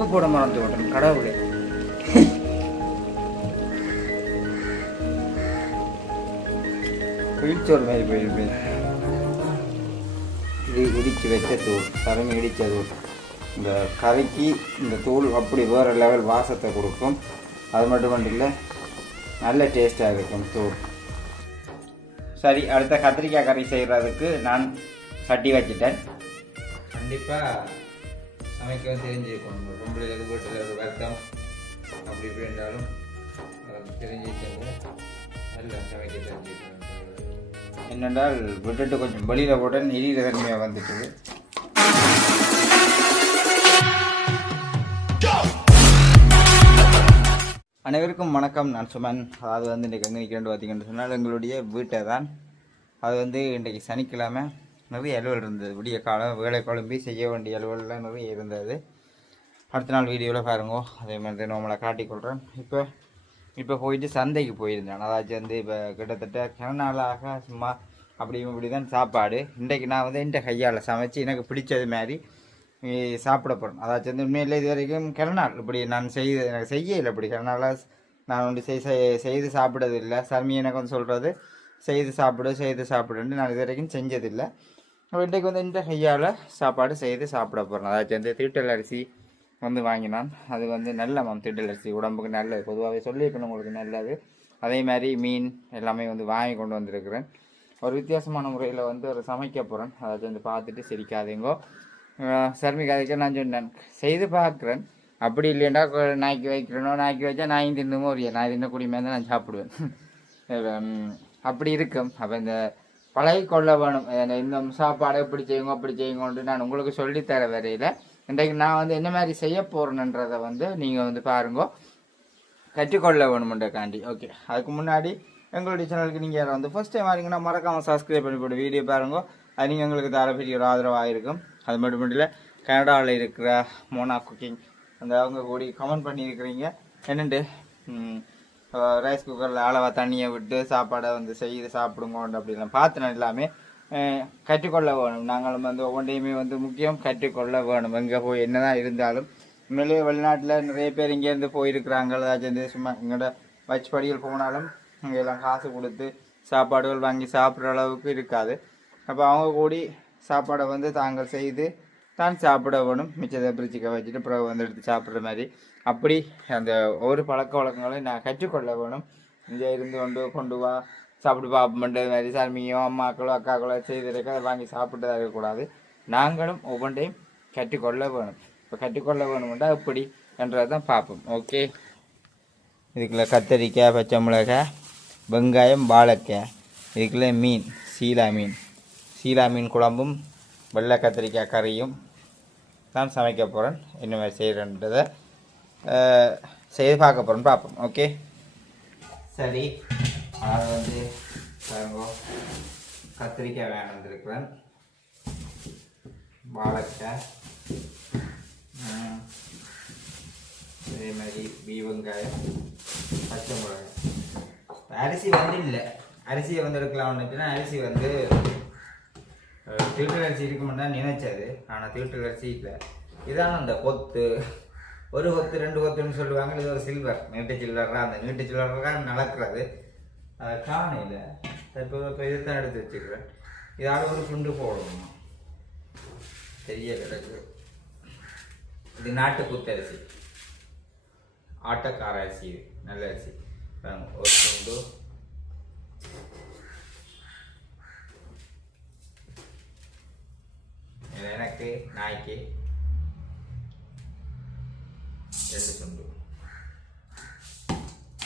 உப்பு போட மறந்து விட்டேன் கடவுளே. குளிச்சோர் மாதிரி போயிருப்பேன். இது இடித்து வச்ச தூள், தரமி இடித்த தூள். இந்த கறிக்கு இந்த தூள் அப்படி வேறு லெவல் வாசத்தை கொடுக்கும். அது மட்டும் இல்லை, நல்ல டேஸ்ட்டாக இருக்கும் தூள். சரி, அடுத்த கத்திரிக்காய் கறி செய்கிறதுக்கு நான் சட்டி வச்சுட்டேன். கண்டிப்பாக சமைக்க தெரிஞ்சுக்கணும். பொம்பளைகளுக்கு வீட்டில் ஒரு வருத்தம் அப்படி இப்படி இருந்தாலும் தெரிஞ்சுக்கணும், நல்லா சமைக்க தெரிஞ்சுக்கணும். என்னென்றால் விட்டுட்டு கொஞ்சம் வெளியில் போட நெறிகிற தன்மையாக வந்துட்டுது. அனைவருக்கும் வணக்கம். நான் சுமன். அதாவது வந்து இன்றைக்கி எங்கே நிற்கிறேன்னு பார்த்தீங்கன்னு சொன்னால் எங்களுடைய வீட்டை தான். அது வந்து இன்றைக்கி சனிக்கிழமை நிறைய அலுவல் இருந்தது. விடிய காலம் வேலை குழம்பி செய்ய வேண்டிய அலுவலெலாம் நிறைய இருந்தது. அடுத்த நாள் வீடியோவில் பாருங்கோ. அதே மாதிரி நம்மளை காட்டிக்கொள்கிறேன். இப்போ போயிட்டு சந்தைக்கு போயிருந்தேன். அதாச்சும் வந்து இப்போ கிட்டத்தட்ட கிணநாளாக சும்மா இப்படி தான் சாப்பாடு. இன்றைக்கு நான் வந்து இந்த கையால் சமைச்சு எனக்கு பிடிச்சது மாதிரி சாப்பிட போகிறேன். அதாச்சும் வந்து உண்மையிலே இது வரைக்கும் கிணநாள் இப்படி நான் எனக்கு செய்யலை. இப்படி கிணநாளாக நான் வந்து செய்து சாப்பிட்றது இல்லை. சர்மி எனக்கு வந்து சொல்கிறது செய்து சாப்பிடுன்னு நான் இது வரைக்கும் செஞ்சதில்லை. இன்றைக்கு வந்து இந்த கையால் சாப்பாடு செய்து சாப்பிட போகிறேன். அதாச்சும் வந்து தீட்டல் அரிசி வந்து வாங்கினான். அது வந்து நல்ல தீட்டல் அரிசி உடம்புக்கு நல்லது. பொதுவாகவே சொல்லியிருக்கணும் உங்களுக்கு நல்லது. அதே மாதிரி மீன் எல்லாமே வந்து வாங்கி கொண்டு வந்திருக்கிறேன். ஒரு வித்தியாசமான முறையில் வந்து ஒரு சமைக்க போகிறேன். அதாச்சும் வந்து பார்த்துட்டு சிரிக்காதீங்கோ. சர்மி கதைக்க நான் சொன்னேன் செய்து பார்க்குறேன். அப்படி இல்லைண்டா நாய்க்கு வைக்கிறனோ, நாய்க்கு வச்சா நாயும் தின்னுமோ ஒரு நான் தின்னக்கூடியமே தான் நான் சாப்பிடுவேன். அப்படி இருக்கும். அப்போ இந்த பழகி கொள்ள வேணும். இந்த சாப்பாடை இப்படி செய்யுங்க அப்படி செய்யுங்கன்ட்டு நான் உங்களுக்கு சொல்லித்தர வரையில் இன்றைக்கு நான் வந்து என்ன மாதிரி செய்ய போகிறேன்றதை வந்து நீங்கள் வந்து பாருங்கோ, கற்றுக்கொள்ள வேணுமென்றக்காண்டி. ஓகே, அதுக்கு முன்னாடி எங்களுடைய சேனலுக்கு நீங்கள் யாரும் வந்து ஃபஸ்ட் டைம் வரீங்கன்னா மறக்காமல் சப்ஸ்கிரைப் பண்ணி போட்டு வீடியோ பாருங்கோ. அது நீங்கள் எங்களுக்கு தர பெரிய ஒரு ஆதரவாக இருக்கும். அது மட்டும் இல்லை, கனடாவில் இருக்கிற மோனா குக்கிங் அந்த அவங்க கூடி கமெண்ட் பண்ணியிருக்கிறீங்க என்னென்று ரைஸ் குக்கரில் அளவாக தண்ணியை விட்டு சாப்பாடை வந்து செய்து சாப்பிடுங்கோண்டு அப்படிலாம் பார்த்து நான் எல்லாமே கற்றுக்கொள்ள வேணும். நாங்களும் வந்து ஒவ்வொன்றையுமே வந்து முக்கியம் கற்றுக்கொள்ள வேணும். எங்கே போய் என்ன தான் இருந்தாலும் உண்மையிலேயே வெளிநாட்டில் நிறைய பேர் இங்கேருந்து போயிருக்கிறாங்க. அதாச்சும் சும்மா எங்களோட வச்சுப்படிகள் போனாலும் இங்கெல்லாம் காசு கொடுத்து சாப்பாடுகள் வாங்கி சாப்பிட்ற அளவுக்கு இருக்காது. அப்போ அவங்க கூடி சாப்பாடை வந்து தாங்கள் செய்து தான் சாப்பிட வேணும். மிச்சத்தை பிரிச்சுக்க வச்சுட்டு பிறகு வந்து எடுத்து சாப்பிட்ற மாதிரி அப்படி அந்த ஒரு பழக்க வழக்கங்களை நான் கற்றுக்கொள்ள வேணும். இங்கே இருந்து கொண்டு வா சாப்பிட்டு பார்ப்போம்ன்றது மாதிரி சாமியோ அம்மாக்களோ அக்காக்களோ செய்திருக்க அதை வாங்கி சாப்பிட்டு இருக்கக்கூடாது. நாங்களும் ஒவ்வொன்றையும் கற்றுக்கொள்ள வேணும். இப்போ கற்றுக்கொள்ள வேணும்ன்றா எப்படி என்றதை தான் பார்ப்போம். ஓகே, இதுக்குள்ள கத்தரிக்காய், பச்சை மிளகாய், வெங்காயம், வாழைக்காய், இதுக்குள்ள மீன், சீலா மீன் குழம்பும் வெள்ளை கத்திரிக்காய் கறியும் தான் சமைக்க போகிறேன். என்ன மாதிரி செய்கிறேன்றதை செய்து பார்க்க போகிறேன்னு பார்ப்போம். ஓகே, சரி. அதை வந்து பாருங்க, கத்திரிக்காய் வேணும் வந்திருக்கிறேன், வாழைக்காய், அதே மாதிரி வெங்காயம், பச்சை மிளகாய். அரிசி வந்து இல்லை, அரிசியை வந்து எடுக்கலாம்னுச்சுன்னா அரிசி வந்து தீட்டல் அரிசி இருக்குமென்னு தான் நினைச்சது. ஆனால் தீட்டல் அரிசி இல்லை. இதான அந்த கொத்து, ஒரு கொத்து 2 கொத்துன்னு சொல்லுவாங்க. இது ஒரு சில்வர் நீட்டு சில்லறாக, அந்த நீட்டு சில்லறாக நடக்கிறது அதை காணையில் இப்போ இதைத்தான் எடுத்து வச்சுக்கிறேன். இதால் ஒரு துண்டு போடணும், தெரிய கிடக்கு. இது நாட்டு குத்தரிசி, ஆட்டக்கார அரிசி, இது நல்ல அரிசி. ஒரு துண்டு எனக்கு, நாய்க்கு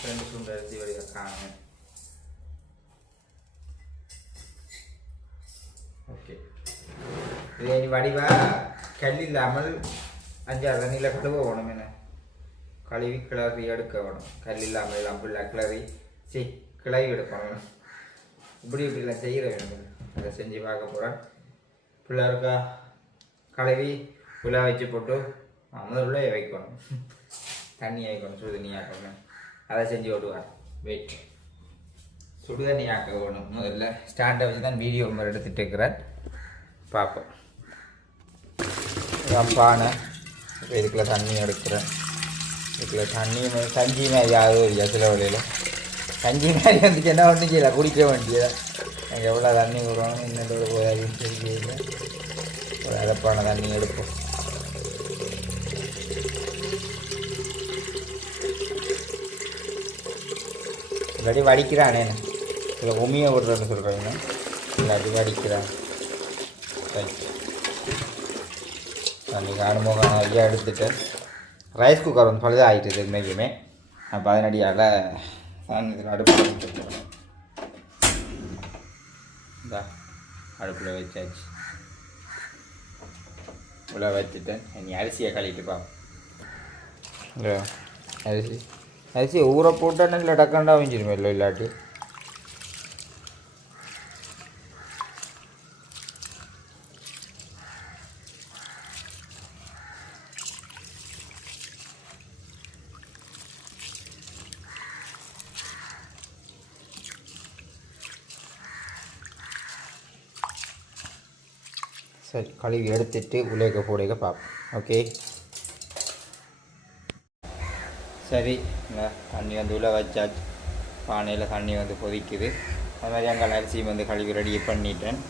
2 துண்டு அரிசி வடிவ காணும். ஓகே, இது வடிவா கல் இல்லாமல் 5-6 தண்ணியில் கழுவ வேணும். என்ன கழுவி கிளறி எடுக்க வேணும். கல் இல்லாமல் அப்படிலாம் கிளறி எடுக்கணும். இப்படிலாம் செய்கிற வேணும். அதை செஞ்சு பார்க்க போகிறேன். பிள்ளைருக்கா கழுவி உள்ள வச்சு போட்டு முதல்ல வைக்கணும், தண்ணி ஆக்கணும், சுடு தண்ணி ஆக்கணும். அதை செஞ்சு விடுவார். வெயிட், சுடு தண்ணி ஆக்க வேணும். முதல்ல ஸ்டாண்டை வச்சு தான் வீடியோ மாதிரி எடுத்துகிட்டு இருக்கிறேன். பார்ப்போம். பானை இப்போ இதுக்குள்ள தண்ணி எடுக்கிறேன். இதுக்குள்ள தண்ணி கஞ்சி மாதிரி ஆகுது சில வழியில். கஞ்சி மாதிரி வந்துச்சு என்ன ஒன்றும் செய்யலை, குடிக்க வேண்டியதான். எனக்கு எவ்வளோ தண்ணி விடுவாங்க இன்னொரு போயாதுன்னு தெரியல. ஒரு அடப்பான தண்ணி எடுப்போம். இல்லாட்டி வடிக்கிறானே, இதில் உமியை விடுறேன்னு சொல்கிறீங்க. இல்லாட்டி வடிக்கிறான். தண்ணி அனுபவம் ஐயா எடுத்துட்டேன். ரைஸ் குக்கர் வந்து பழுதாக ஆகிட்டுது இன்னைக்குமே. அப்போ அதனடியால் இதில் அடுப்பில் வச்சுருக்கேன். இந்த அடுப்பில் வச்சாச்சு. உள்ள வச்சுட்டேன். நீ அரிசியை கழிட்டுப்பா. இல்லை அரிசி ஊற போட்டால் இல்லை டக்காண்டா வஞ்சிருமே இல்லை இல்லாட்டி. சரி, கழுவி எடுத்துட்டு உலக போடுக பார்ப்போம். ஓகே சரி, தண்ணி வந்து உள்ள வச்சாச்சு. பானையில் தண்ணி வந்து கொதிக்குது. அது மாதிரி அங்கே அரிசியும் வந்து கழுவி ரெடி பண்ணிட்டேன்.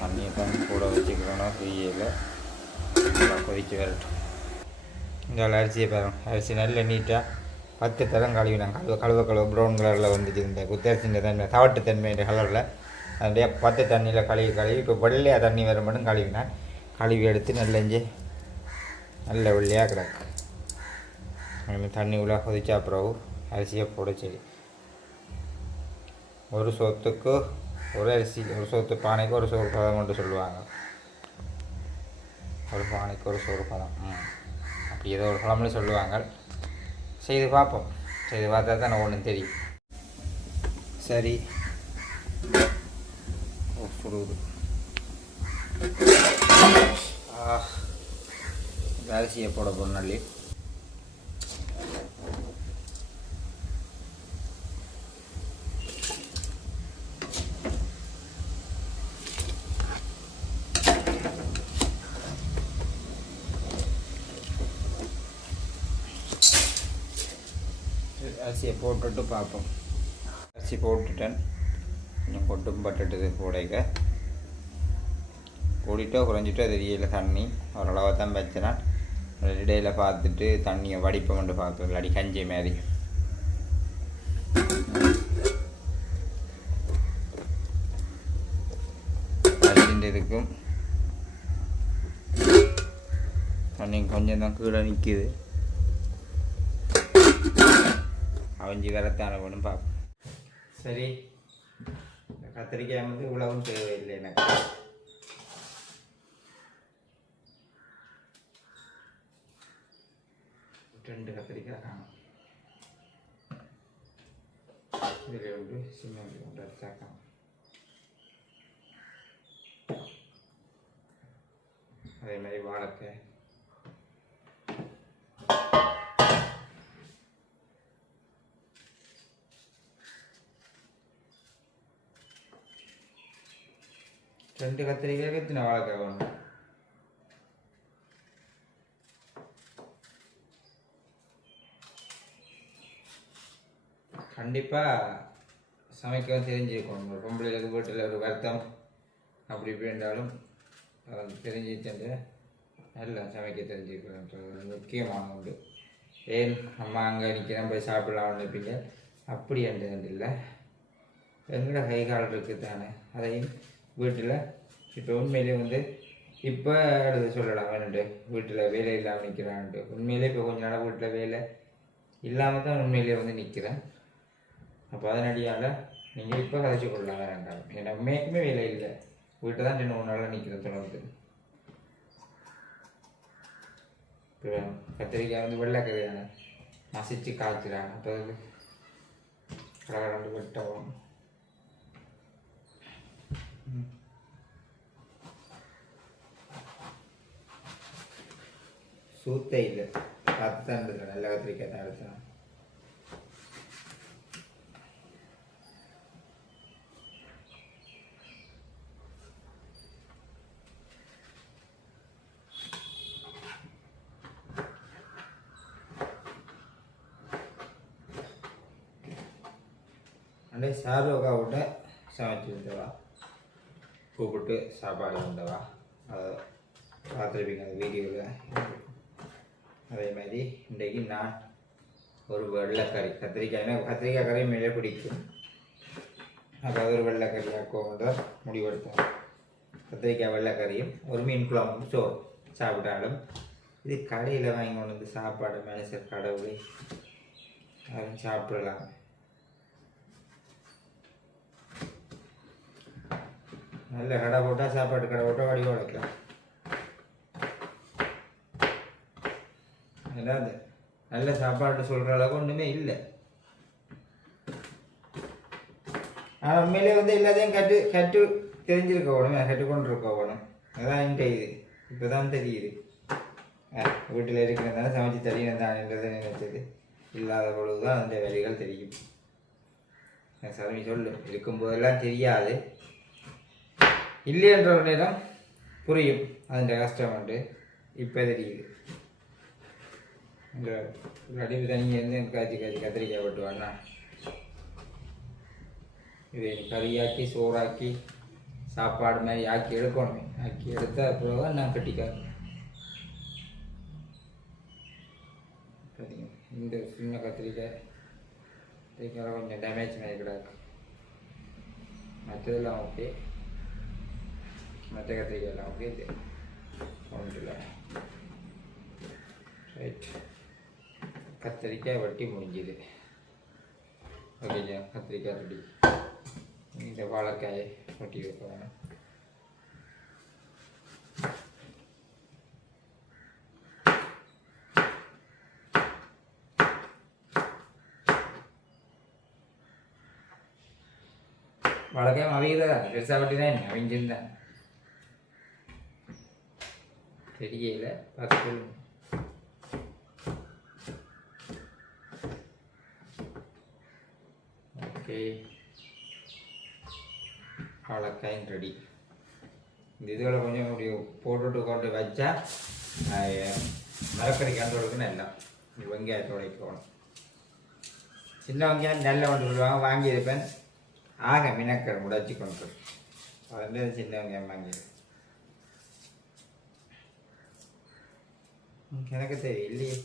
தண்ணியை தான் கூட வச்சுக்கிறோம். ஃப்ரீயில் கொதிக்க வரட்டும். இங்கே அரிசியை பாருங்க. அரிசி நல்ல நீட்டாக 10 தரம் கழுவினாங்க. கழுவ ப்ரௌன் கலரில் வந்துச்சு. இந்த குத்தரிசின்ற தன்மை, தவட்டு தன்மைன்ற கலரில் அதனுடைய 10 தண்ணியில் கழுவி இப்போ வெள்ளையாக தண்ணி வர மட்டும் கழுவினேன். கழுவி எடுத்து நல்ல வெள்ளையாக கிடக்கு. தண்ணி உள்ள கொதிச்சா பிறகு அரிசியை போட சரி. ஒரு சோத்துக்கு ஒரு அரிசி, ஒரு சோத்து பானைக்கு ஒரு சோறு பதம் மட்டும் சொல்லுவாங்க. ஒரு பானைக்கு ஒரு சோறு பதம், அப்படி ஏதோ ஒரு பழமொழி சொல்லுவாங்க. செய்து பார்ப்போம். செய்து பார்த்தா தான் நான் ஒன்றும் தெரியும். சரி, சுடுது. அரிசியை போட பொண்ணல்லி. அரிசியை போட்டுட்டு பார்ப்போம். அரிசி போட்டுட்டேன். கொஞ்சம் கொட்டும் பட்டுட்டு போடைக்க கூடிட்டோ குறைஞ்சிட்டோ தெரியல. தண்ணி ஓரளவாக தான் வச்சேன்னா இடையில் பார்த்துட்டு தண்ணியை வடிப்போம்னு பார்ப்போம். இல்லாட்டி கஞ்சி மாதிரி. அரிசின்றதுக்கும் தண்ணி கொஞ்சம் தான் கீழே நிற்கிது. அவஞ்சி வரத்தான வேணும் பார்ப்போம். சரி, கத்திரிக்காய் வந்து இவ்வளவும் தேவையில்லை எனக்கு. 2 கத்திரிக்காய் காணும். இதில் வந்து சின்ன கொண்டு அடிச்சாக்கலாம். அதே மாதிரி வாழைக்காய், ரெண்டு கத்திரிக்காய்க்கு எத்தனை வாழைக்காய் வேணும்? கண்டிப்பாக சமைக்கவும் தெரிஞ்சுக்கணும். ஒரு பொம்பளைகளுக்கு வீட்டில் ஒரு வருத்தம் அப்படி இப்படின்றாலும் தெரிஞ்சுட்டு நல்லா சமைக்க தெரிஞ்சுக்கணுன்றது முக்கியமான உண்டு. ஏன் அம்மா அங்கே நிற்கிறேன் போய் சாப்பிடலாம்னு நினைப்பீங்க. அப்படி என்றது இல்லை. எங்களோட கை கால் இருக்குது தானே, அதையும் வீட்டில் இப்போ உண்மையிலே வந்து இப்போ எடுத்து சொல்லலாம் வேணுண்டு வீட்டில் வேலை இல்லாமல் நிற்கிறான்ட்டு. உண்மையிலே இப்போ கொஞ்ச நாளாக வீட்டில் வேலை இல்லாமல் தான் உண்மையிலே வந்து நிற்கிறேன். அப்போ அதனடியால் நீங்கள் இப்போ கதைச்சி கொள்ளலாம் வேண்டாம். ஏன்னா உண்மைக்குமே வேலை இல்லை, வீட்டை தான் 2-3 நாளாக நிற்கிறேன் தொடர்ந்து. இப்போ கத்திரிக்காய் வந்து வெள்ளைக்கறியான மசிச்சு காய்ச்சிடாங்க. அப்போ கடை வெட்டவும் சூத்தே இல்லை. பார்த்து தான் இருந்துக்கிறேன். நல்ல கத்திரிக்காய் தான் எடுத்தேன். அண்டே சாருக்கா விட்ட சமைச்சு இருந்தவா கூப்பிட்டு சாப்பாடு வந்தவா அதை பார்த்துருப்பீங்க அந்த வீடியோவில். அதே மாதிரி இன்றைக்கு நான் ஒரு வெள்ளைக்கறி கத்திரிக்காய் கறி மேலே பிடிக்கும். அப்போ அது ஒரு வெள்ளைக்கறி ஆக்குவோம் முடிவெடுத்தோம். கத்திரிக்காய் வெள்ளைக்கறியும் ஒரு மீன் குழம்பும் சோறு சாப்பிட்டாலும் இது கடையில் வாங்கி கொண்டு வந்து சாப்பாடு மனுஷர் கடவுளை அதுவும் சாப்பிடலாம். நல்ல கடை போட்டால் சாப்பாட்டு கடை போட்டால் வடிவம் உடைக்கலாம். ஏதாவது நல்ல சாப்பாடு சொல்கிற அளவுக்கு ஒன்றுமே இல்லை. ஆனால் உண்மையிலே வந்து எல்லாத்தையும் கட்டு தெரிஞ்சிருக்க வேணும், கற்றுக்கொண்டு இருக்க வேணும். அதுதான் என்கிட்ட இது இப்போ தான் தெரியுது. வீட்டில் இருக்கிறதால சமைச்சு தெரியணும் தான்ன்றது நினைச்சது. இல்லாத பொழுது தான் அந்த வேலைகள் தெரியும். சாமி சொல்லு இருக்கும்போதெல்லாம் தெரியாது, இல்லையென்ற ஒரு நேரம் புரியும் அந்த கஷ்டம் உண்டு. இப்போ தெரியுது. இந்த அடிவு தனியிலேருந்து காய்ச்சி கத்திரிக்காய் வெட்டுவான்னா இதை கறியாக்கி சோறாக்கி சாப்பாடு மாதிரி ஆக்கி எடுக்கணும். ஆக்கி எடுத்த அப்புறம் தான் நான் கட்டிக்காரன். இந்த சின்ன கத்திரிக்காய் கொஞ்சம் டேமேஜ் மாதிரி கிடக்கு. மற்றதெல்லாம் ஓகே, மற்ற கத்திரிக்காயெல்லாம் ஓகே. இது ஒன்றில் ரைட். கத்திரிக்காய் வெட்டி முடிஞ்சுது. ஓகேங்க, கத்திரிக்காய் ரெடி. இந்த வாழைக்காயை வெட்டி வைக்க வேணும். வாழைக்காய் அவிதான் பெருசாக வெட்டிதான் அவிஞ்சிருந்தேன் தெரியல பார்த்து. ஓகே, வாழைக்காயும் ரெடி. இந்த இதில் கொஞ்சம் அப்படி போட்டுட்டு கொண்டு வச்சா மரக்கறி கண்டோடுக்குன்னு எல்லாம் வெங்காயத்தை உடைக்கணும். சின்ன வெங்காயம் நல்ல கொண்டு சொல்லுவாங்க, வாங்கியிருப்பேன். ஆக மினக்கடை உடைச்சி கொண்டு அதில் சின்ன வெங்காயம் வாங்கிடுவேன். எனக்கு தெரியும் இல்லையே,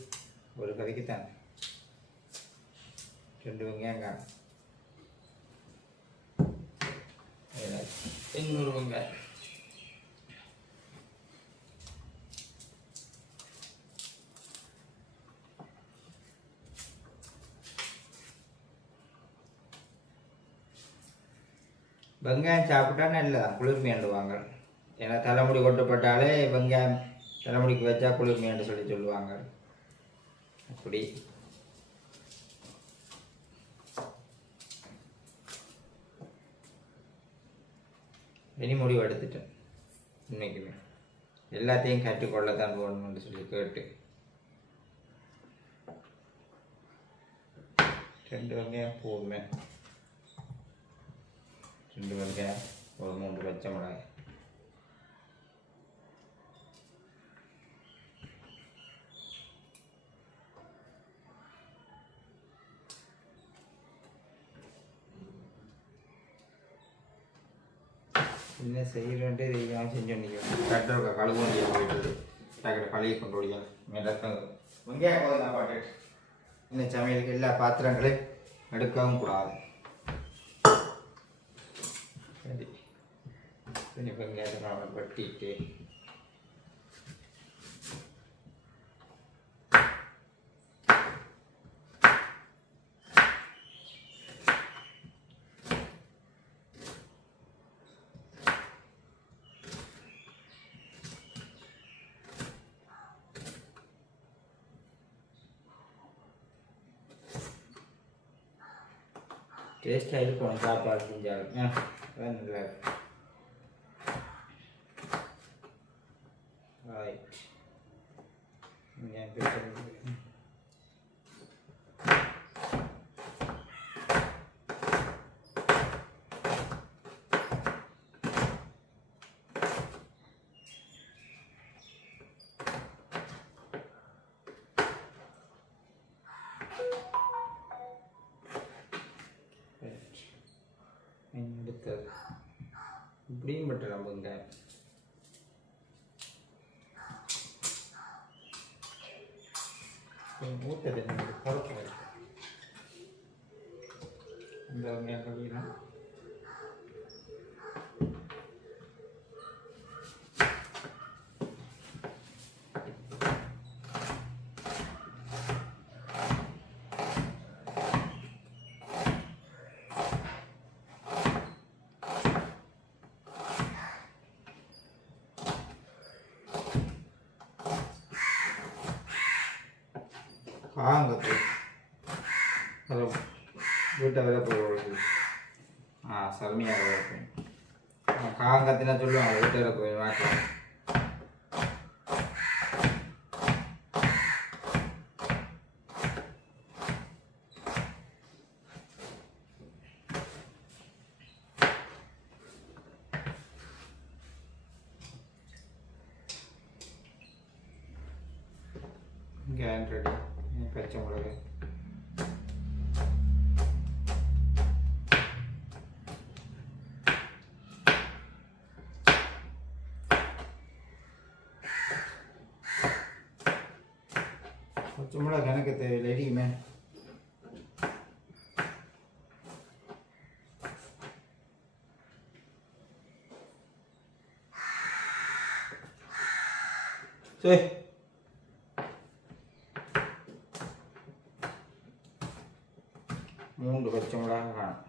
ஒரு கறிக்கு தான் 2 வெங்காயம் காணும். 200 வெங்காயம். வெங்காயம் சாப்பிட்டா நல்லதான், குளிர்மையாண்டுவாங்க. ஏன்னா தலைமுடி கொட்டப்பட்டாலே வெங்காயம் தலைமுடிக்கு வச்சா குளிர்மையாண்டு சொல்லுவாங்க. அப்படி இனி முடிவு எடுத்துட்டேன். இன்னைக்குமே எல்லாத்தையும் கற்றுக்கொள்ளத்தான் போகணும்னு சொல்லி கேட்டு 2 வெங்காயம் போதுமே. 2 வெங்காயம், ஒரு 3 பச்சை மிளகாய். என்ன செய்யறேன்ட்டு தெரியாமல் செஞ்சோம். கரெக்டாக கழுவு வண்டியை போயிட்டு டக்குனு கழுவி கொண்டு ஓடியா மேலத்தங்க வெங்காயம் போதும் நான் பாட்டு. இந்த சமையலுக்கு எல்லா பாத்திரங்களையும் எடுக்கவும் கூடாது. சரி, சரி, வெங்காயத்தை நான் வெட்டிட்டு டேஸ்ட்டாக இருக்கும். சாப்பாடு செஞ்சாலும் நல்லா இருக்கும். ரைட், எடுத்தது இப்படியும் பட்டு நம்புங்க மூட்டை குழப்பம் இந்த கழிவுலாம் காங்கத்து ஹலோ வீட்டை வேலை போய் சர்மியாக இருக்கும் காங்கத்தினா சொல்லுவாங்க வீட்டை வேலை போய் வாங்க கேன் ரெடி பச்சை மிளகு பச்சை மிளகு எனக்கு தேவையில்லை எரியுமே சரி மூன்று பச்சை மிளகாய் காணும்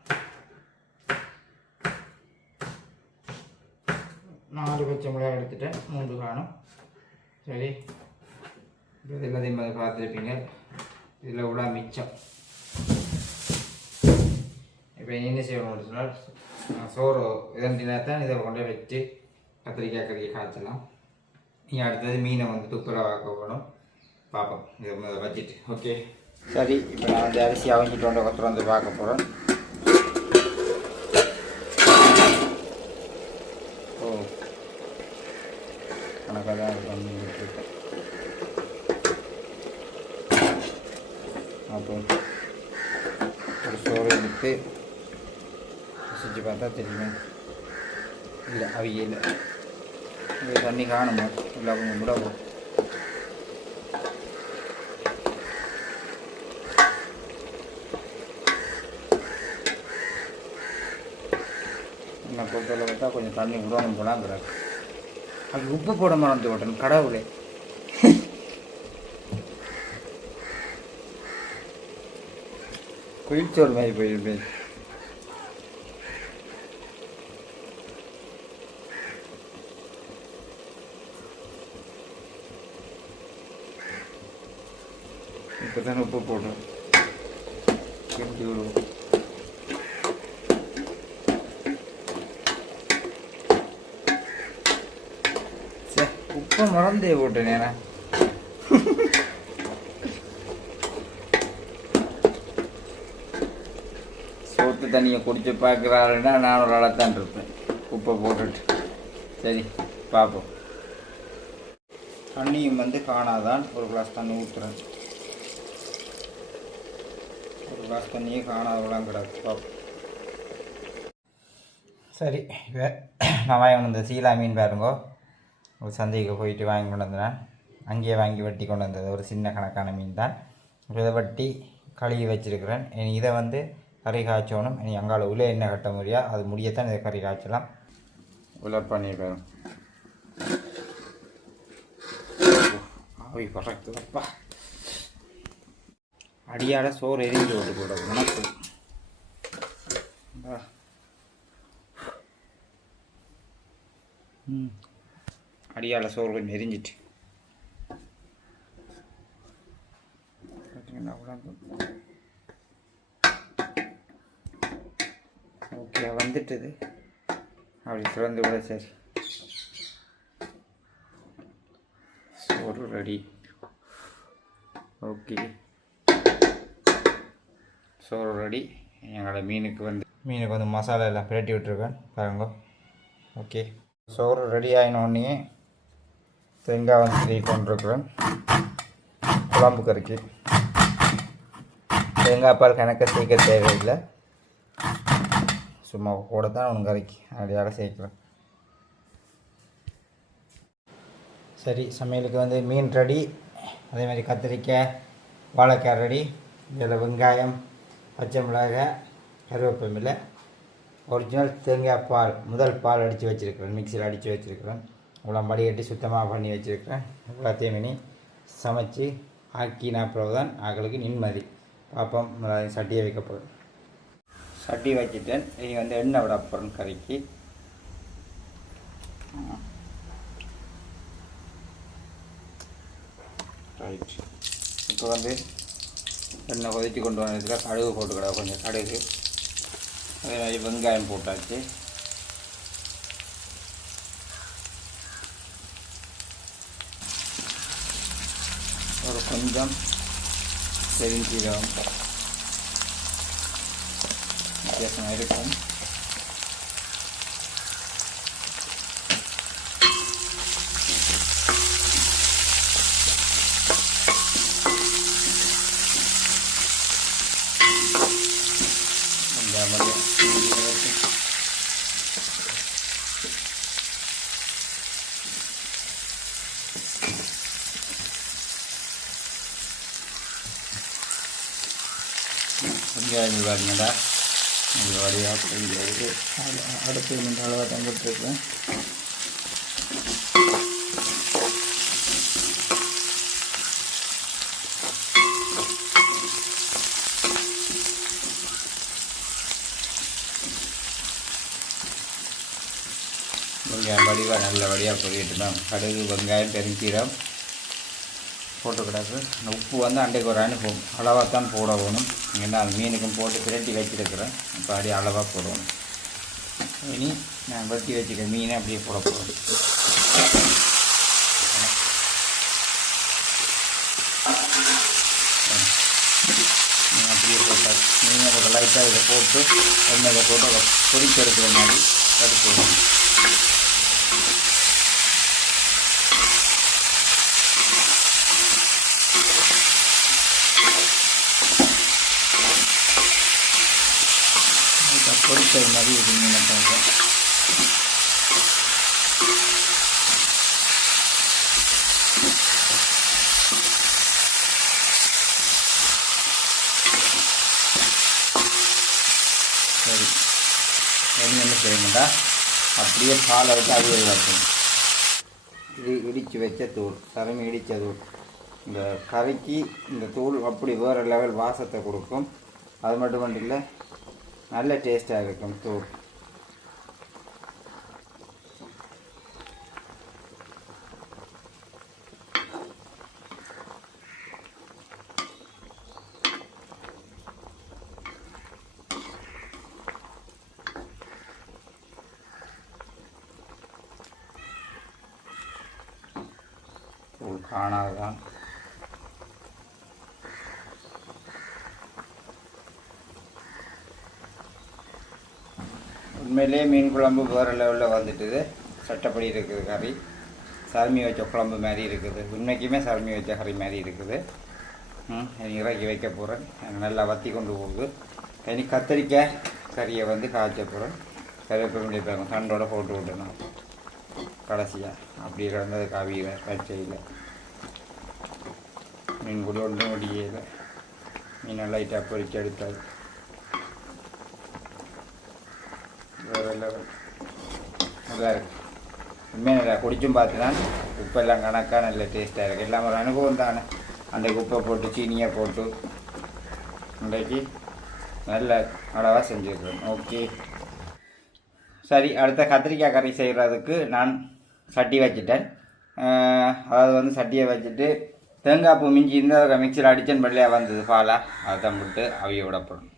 4 பச்சை மிளகாய் எடுத்துட்டேன் 3 காணும் சரி இதில் அதே மாதிரி பார்த்துருப்பீங்க இதில் விட மிச்சம் இப்போ என்ன செய்யணும்னு சொன்னால் சோறு இதண்டினா தான் இதை கொண்டு வச்சு கத்திரிக்காய் கறியை காய்ச்சலாம் நீ அடுத்தது மீனை வந்து துப்புரவாக்க போகணும் பார்ப்போம் இதை வச்சுட்டு ஓகே சரி இப்போ நான் வந்து அரிசி அவங்கிட்டு வந்து ஒருத்தர் வந்து பார்க்க போகிறேன் ஓ கணக்காக தான் பண்ணிட்டுருக்கேன் அப்போ ஒரு சோறு எடுத்து செஞ்சு பார்த்தா தெரியுமே இல்லை அவியல இது தண்ணி காணுமா இல்லை அவங்க கூட நான் பொறுத்தவரை பார்த்தா கொஞ்சம் தண்ணி விடணும் போனால் பிறகு அது உப்பு போட மறந்து விட்டேன் கடவுளே குளிச்சோறு மாதிரி போயிருப்பேன் இப்போ தானே உப்பு போடுறோம் கிண்டி விடுவோம் உப்பை மறந்தே போட்டேன் ஏன்னா சோத்து தண்ணியை குடிச்சு பார்க்குறாருன்னா நான் ஒரு ஆளத்தான் இருப்பேன் உப்பை போட்டுட்டு சரி பார்ப்போம் தண்ணியும் வந்து காணாதான் ஒரு கிளாஸ் தண்ணி ஊற்றுறேன் ஒரு கிளாஸ் தண்ணியே காணாதவெல்லாம் கிடக்கு பார்ப்போம் சரி இப்போ நான் வாங்கி கொண்டு வந்த சீலா மீன் பாருங்கோ ஒரு சந்தைக்கு போயிட்டு வாங்கி கொண்டு வந்தேன் அங்கேயே வாங்கி வெட்டி கொண்டு வந்தது ஒரு சின்ன கணக்கான மீன் தான் இதை வெட்டி கழுவி வச்சுருக்கிறேன் இனி இதை வந்து கறி காய்ச்சணும் இனி அங்கால உள்ள என்ன கட்ட முடியா அது முடியத்தான் இதை கறி காய்ச்சலாம் உலர் பண்ணிடுறேன் ஆவி பறக்குதப்பா அடியால் சோறு எரிஞ்சு விட்டு கூட உனக்கு அடியால் சோறு கொஞ்சம் எரிஞ்சிட்டு ஓகே வந்துட்டுது அப்படி திறந்து விட சரி சோறு ரெடி ஓகே சோறு ரெடி எங்களோட மீனுக்கு வந்து மசாலா எல்லாம் பிரட்டி விட்டுருக்கேன் பாருங்க ஓகே சோறு ரெடி ஆகினோடனே தேங்காய் வந்து திருப்பி கொண்டிருக்கிறேன் குழம்பு கறிக்கு தேங்காய் பால் கணக்க சேர்க்க தேவையில்லை சும்மா கூட தான் ஒன்று கறிக்கு அப்படியால சேர்க்குறேன். சரி, சமையலுக்கு வந்து மீன் ரெடி, அதே மாதிரி கத்திரிக்காய் வாழைக்காய் ரெடி. இதில் வெங்காயம், பச்சை மிளகாய், கருவேப்பிலை, ஒரிஜினல் தேங்காய் பால், முதல் பால் அடித்து வச்சுருக்கிறேன், மிக்சியில் அடித்து வச்சுருக்கிறேன். இவ்வளோ வடிகட்டி சுத்தமாக பண்ணி வச்சுருக்கிறேன். எல்லாத்தையும் இனி சமைச்சு ஆக்கின அப்புறம் தான் ஆக்களுக்கு நிம்மதி. பார்ப்போம். சட்டியை வைக்க போகிறேன். சட்டி வச்சுட்டேன். இனி வந்து எண்ணெய் விட போகிறேன் கறிக்கு. ரைட். இப்போ வந்து எண்ணெய் கொதித்து கொண்டு வந்ததுக்கு கடுகு போட்டுக்கிட, கொஞ்சம் கடுகு, அதே மாதிரி வெங்காயம் போட்டாச்சு. ஒரு கொஞ்சம் பெருஞ்சீரகம் வித்தியாசமாக இருக்கும். வெங்காயம் பாருங்கடா, இது வரையாக புரிஞ்சு அடுத்து இந்த அளவாக தான் போட்டுருக்கேன். வெங்காயம் வடிவாக நல்ல வடிவாக பொரியட்டு தான். கடுகு, வெங்காயம், பெருஞ்சீரகம் போட்டுக்கிடாது. உப்பு வந்து அன்றைக்கு ஒரு அனுப்பும் அளவாக தான் போட வேணும். ஏன்னா அது மீனுக்கும் போட்டு பிரட்டி வச்சுருக்கிறேன். இப்போ அப்படியே அளவாக போடணும். இனி நான் வெட்டி வச்சுக்க மீனை அப்படியே போட போகிறோம். அப்படியே போட்டால் மீன் அதை லைட்டாக இதை போட்டு எண்ணெயை போட்டு அதை பொரிச்சு எடுக்கிற மாதிரி எடுத்து விடணும். பொரிச்சது மாதிரி இது மீனட்டாங்க. சரி, இனி என்ன செய்யணும்டா, அப்படியே பாலை வச்சு அவிய வைக்கணும். இது இடித்து வச்ச தூள், சரமி இடித்த தூள். இந்த கறிக்கு இந்த தூள் அப்படி வேறு லெவல் வாசத்தை கொடுக்கும். அது மட்டும் இல்லை, நல்ல டேஸ்ட்டாக இருக்கும் தூள். தூள் காணாதான். உண்மையிலே மீன் குழம்பு வேறு லெவலில் வந்துட்டுது. சட்டப்படி இருக்குது கறி. சருமி வச்ச குழம்பு மாதிரி இருக்குது. உண்மைக்குமே சருமி வச்ச கறி மாதிரி இருக்குது. இறக்கி வைக்க போகிறேன். நல்லா வற்றி கொண்டு போகுது. இனி கத்திரிக்காய் கறியை வந்து காய்ச்ச போகிறேன். கருவேப்பிலை பாருங்க, தண்டோட போட்டு விட்டணும் கடைசியாக. அப்படி கிடந்தது காவியில் பச்சையில் மீன் கூட ஒன்றும் ஒடியல. மீனை லைட்டாக பொறிச்சு எடுத்தாது. வேறு லெவல் நல்லா இருக்குது. உண்மையாக நல்லா குடிச்சும் பார்த்துதான் உப்பெல்லாம் கணக்காக நல்ல டேஸ்ட்டாக இருக்குது. எல்லாம் ஒரு அனுபவம் தானே. அன்றைக்கு உப்பை போட்டு சீனியை போட்டு இன்றைக்கு நல்ல அளவாக செஞ்சுருக்கிறேன். ஓகே, சரி. அடுத்த கத்திரிக்காய் கறி செய்கிறதுக்கு நான் சட்டி வச்சுட்டேன். அதாவது வந்து சட்டியை வச்சுட்டு தேங்காய் பூ மிஞ்சி இருந்தால் மிக்சியில் அடிச்சன் பள்ளியாக வந்தது பாலாக, அதை தான் போட்டு அவிய விடப்படும்.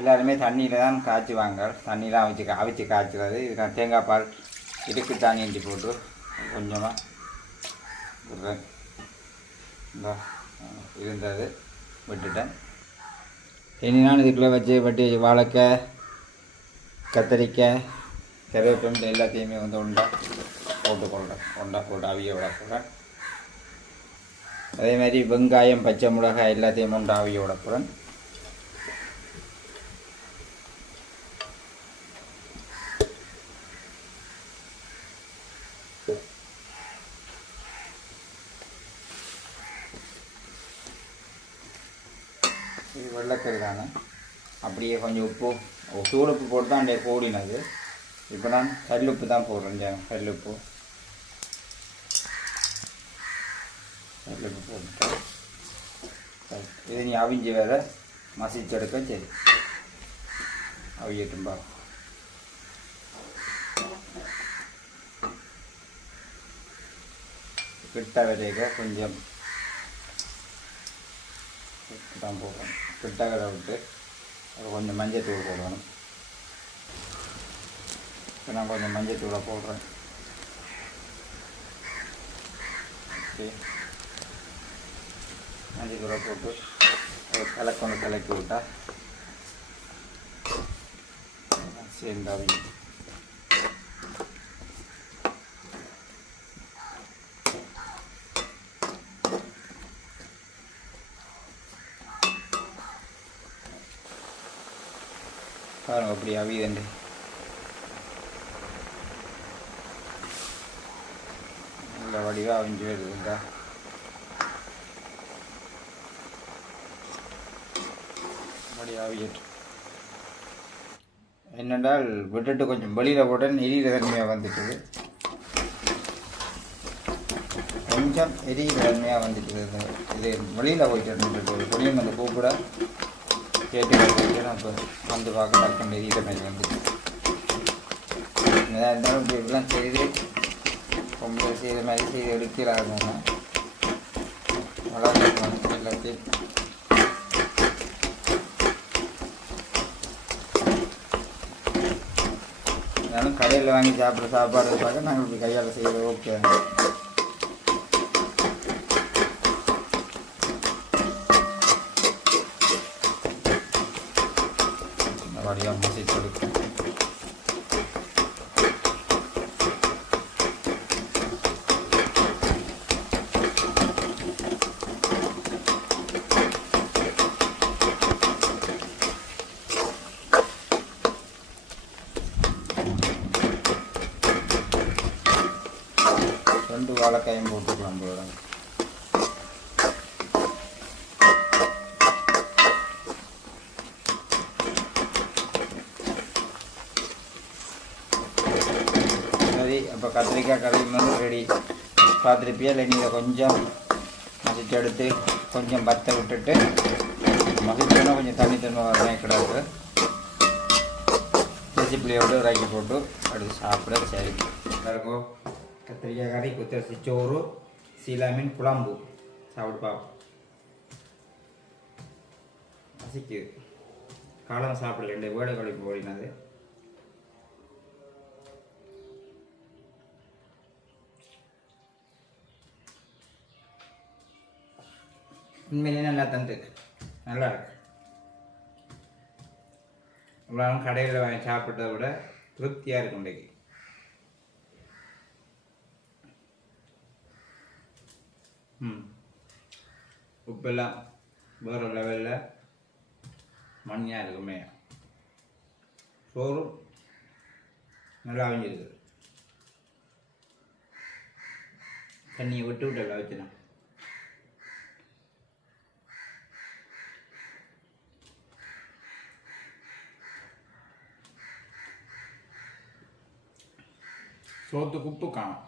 எல்லாருமே தண்ணியில் தான் காய்ச்சுவாங்க. தண்ணியெலாம் அவிச்சு காய்ச்சுறது. இது தேங்காய் பால் இருக்கு தானியஞ்சி போட்டு கொஞ்சமாக விடுறேன். இருந்தது விட்டுட்டேன். இனி நான் இதுக்குள்ளே வச்சு வட்டி வாழைக்காய், கத்திரிக்காய், கருவேப்பிலை எல்லாத்தையுமே வந்து ஒன்றா போட்டு அவிய விட போகிறேன். அதே மாதிரி வெங்காயம், பச்சை மிளகாய் எல்லாத்தையும் ஒன்றா அவிய விட போகிறேன். இது வெள்ளைக்கறி தானே, அப்படியே கொஞ்சம் உப்பு தூளுப்பு போட்டு தான் அண்டே போடினது. இப்போ நான் கல்லுப்பு தான் போடுறேன். கல்லுப்பு போட்டுட்டேன். இது நீ அவிஞ்சி வேற மசிச்செடுக்க. சரி அவியட்டும்பா. கிட்ட விதைக்க கொஞ்சம் தான் போடுறேன். கிட்ட விதை விட்டு கொஞ்சம் மஞ்சள் தூள் போடணும். இப்போ நான் கொஞ்சம் மஞ்சள் தூளை போடுறேன். ஓகே, மஞ்சள் தூளை போட்டு ஒரு கலக்கி விட்டால் சேர்ந்தாவிங்க. பாருங்க அப்படி அவியண்டு நல்ல வடிவாக அவிஞ்சு வருதுண்டா. வடிவாக அவியட்டு என்னென்றால் விட்டுட்டு கொஞ்சம் வெளியில் போட்ட எரியிற தன்மையாக வந்துட்டுது. கொஞ்சம் எரியிற தன்மையாக வந்துட்டுது. இது வெளியில் போயிட்டு பொடியும் அந்த பூ கூட கேட்டு இப்போ வந்து பார்க்க டக்குன்னு எரியிற மாதிரி வந்துட்டு. இருந்தாலும் இப்படி இப்படிலாம் செய்து ரொம்ப செய்த மாதிரி செய்து எடுக்கிறாங்க. வளர்ந்து எல்லாத்தையும் இருந்தாலும் கடையில் வாங்கி சாப்பிட்ற சாப்பாடு பார்க்க நாங்கள் இப்படி கையால் செய்கிறது ஓகே. வடிவாக மசிச்சு எடுக்கும். ரெண்டு வாழைக்காயும் போட்டுக்கலாம் போல. சரி, அப்போ கத்திரிக்காய் கறி வந்து ரெடி. பார்த்துருப்பியா இல்லை? நீங்கள் கொஞ்சம் மசிச்சு எடுத்து கொஞ்சம் பற்ற விட்டுட்டு மசிச்சோன்னா கொஞ்சம் தனித்தன்மை வரணும் கிடாது. ரெசிப்பிலையோடு இறக்கி போட்டு அடுத்து சாப்பிட சரி இருக்கும். கத்திரிக்காய் கறி, குத்தரிசி சோறு, சீலா மீன் குழம்பு சாப்பிட்டு பார்ப்போம். பசிக்குது. காலம் சாப்பிடல, இந்த வேடை கழிப்பு ஓடினது. உண்மையிலே நல்லா தந்துருக்கு, நல்லா இருக்கு. இவ்வளோ கடையில் வாங்கி சாப்பிட்டதை விட திருப்தியாக இருக்கும் இன்றைக்கு. உப்பெல்லாம் வேறு லெவலில் மண்ணியாக இருக்குமே. சோறும் நல்லா அவிஞ்சிருக்கு. தண்ணியை விட்டு விட்டு வச்சுனா சோத்துக்கு உப்பு காணும்.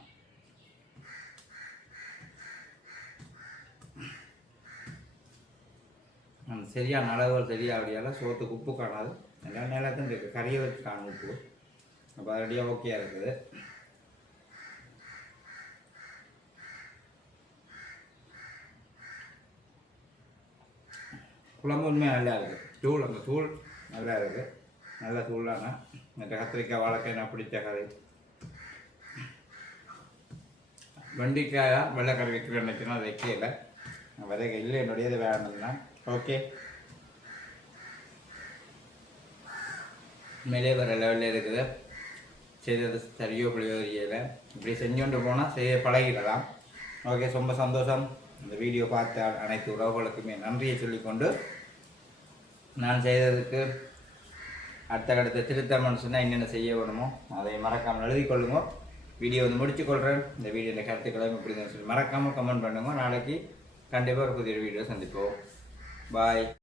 அந்த சரியான அளவுகள் சரியாகடியால் சோத்துக்கு உப்பு காணாது. எல்லா நேரத்தையும் இருக்குது, கறியை வச்சு காணும் உப்பு. அப்போ ரெடியாக ஓகேயாக இருக்குது. குழம்பு உண்மையாக நல்லா இருக்குது. தூள், அந்த தூள் நல்லா இருக்குது. நல்ல தூளான மற்ற கத்திரிக்காய் வாழைக்காய் நான் பிடிச்ச கறி. வெண்டிக்காயா வெள்ளைக்கறி வைக்கிற நினைக்கணும், அது வைக்கல. விதைக்க இல்லை, என்னுடையது வேணும்னா ஓகே. மேலே வர லெவலில் இருக்குது. செய்தது சரியோ பிள்ளையோ தெரியலை. இப்படி செஞ்சோண்டு போனால் செய்ய பழகிடலாம். ஓகே, ரொம்ப சந்தோஷம். இந்த வீடியோ பார்த்த அனைத்து உறவுகளுக்குமே நன்றியை சொல்லிக்கொண்டு, நான் செய்ததுக்கு அடுத்த திருத்தம்னு சொன்னால் என்னென்ன செய்ய வேணுமோ அதை மறக்காமல் எழுதி கொள்ளுங்க. வீடியோ வந்து முடிச்சுக்கொள்கிறேன். இந்த வீடியோவில் கருத்துக்களை எப்படி சொல்லி மறக்காமல் கமெண்ட் பண்ணுங்க. நாளைக்கு கண்டிப்பாக ஒரு புதிய வீடியோ சந்திப்போம். பாய்.